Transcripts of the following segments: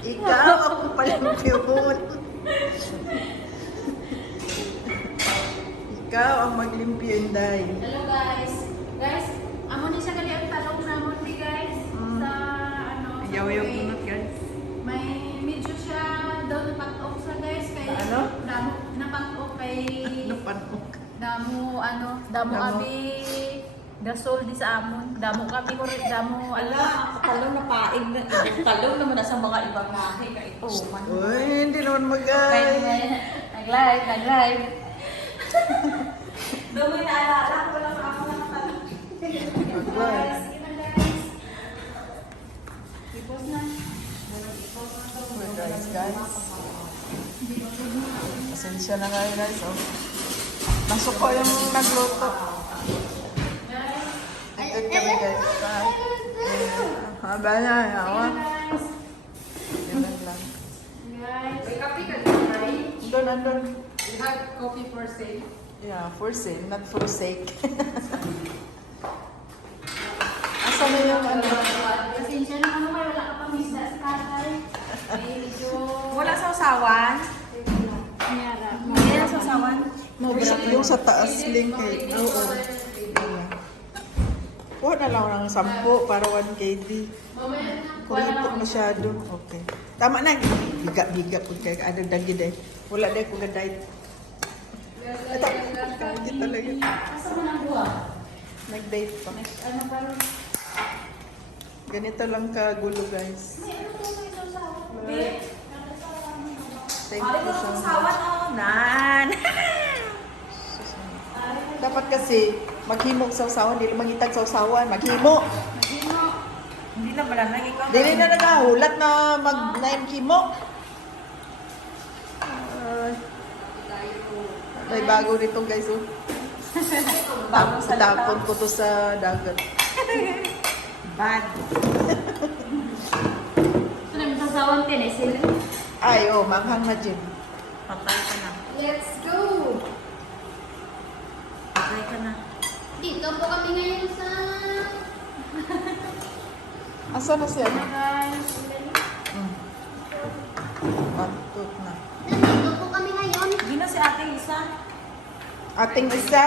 Ikaw ako palimpyun. Ikaw ang maglimpyo, Inday. Hello guys. Guys, amo ni sa kali ang talong namon ni guys. Sa ano, Ayaw-ayaw may- punot, guys. May medyo siya doon patok sa guys kay Ano? damo napatok kay Napanok. damo Damo. abi gasol di sa amon. Damo kami ko damo ala. Talong na paig na. Talong naman na sa mga ibang lahi ka ito. Uy, hindi naman mag-ay. Nag-live. Doon may naalala ko lang ako ng talong. Guys, sige na guys. Ipos na. Guys. Pasensya na kayo, guys. Oh. Nasuko yung nagluto. Ito kami, guys. Haba na, yawa. Guys. Ganun lang. Guys. May coffee ka din, right? Andun, andun. We have coffee for sale. Yeah, for sale, not for sake. Asa na yung ano? Pasensya na ano kayo, wala ka pang isda sa tatay. Medyo... Wala sa usawan. Mayara. Wala sa usawan. Yung sa taas link eh. Oo. Kuha na lang ng 10 para 1 KD. Kuripot masyado. Okay. Tama na. Biga-biga po kayo. Ano dagi day. Wala day ko ga-diet. Ito. Kaya talaga. Asa mo nang buwa? Nag-date pa. Ano pa rin? Ganito lang kagulo, guys. May ano po may sausawan? Thank Ari you ko so sa much. usawan oh. Nan. Dapat kasi maghimog sa usawan, dili mangitag sa usawan, maghimo. Hindi na pala nang ikaw. Dili na nagahulat na mag-9 kimo. May bago nito, guys. Oh. Tapon ko to sa dagat. Bad. Ito na may sausawan tinisil. Ay, oh, manghang na Jim. Patay ka na. Let's go! Patay ka na. Dito po kami ngayon sa... Asa na siya? Guys. Patut na. Nandito po kami ngayon. Hindi na si ate isa. Ating isa.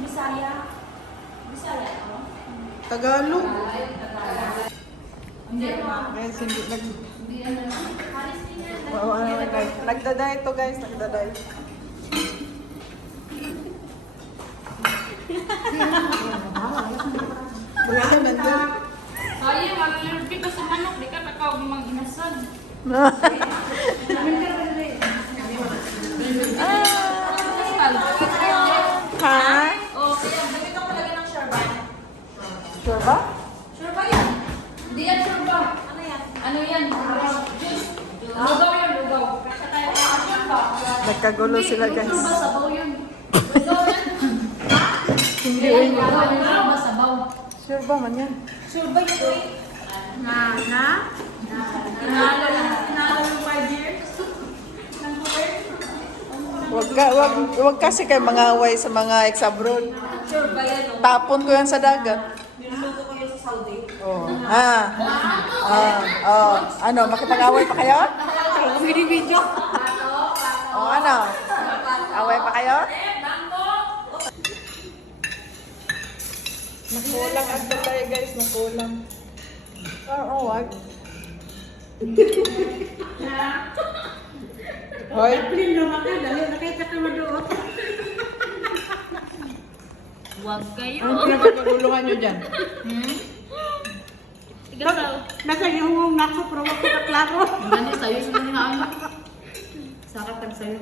Bisaya. Bisaya ako. Tagalog. Hindi ba? Guys, hindi nag... Hindi ano na. Halis din yan. Oo, ano, guys. Nagdaday to, guys. Nagdaday. Wala na nandun. Ay, mag-lurpi ka sa manok. Di ka takaw mag-inasan. Ha? Oh, kaya dagdag ko lagi ng sherban. Sure ba? Sure ba yan? Hindi yan sure ba? Ano yan? Ano yan? Juice. Lugaw yan, lugaw. Kasya tayo. Sure ba? Nagkagulo sila, guys. Sure ba sabaw yun? Lugaw yan. Hindi, Yan, uy. lugaw. Sure ba sabaw? Sure ba man yan? Sure ba yun, uy? Tinalo yung 5 years. Wag kasi kayo mangaway sa mga ex-abroad. Sure ba yan, oh? Tapon ko yan sa dagat. Niluto ko yun sa Saudi. Oh. Ano, makipag-away pa kayo? Video. Oh, ano? Away pa kayo? Nakulang ang tayo, guys. Nakulang. Oo, wag. Hoy. Huwag kayo. Ano pinagkaguluhan nyo dyan? Nasa yung nako, pero wag ko na klaro. Hindi sa'yo, sino nga ano? Sarap ang sa'yo.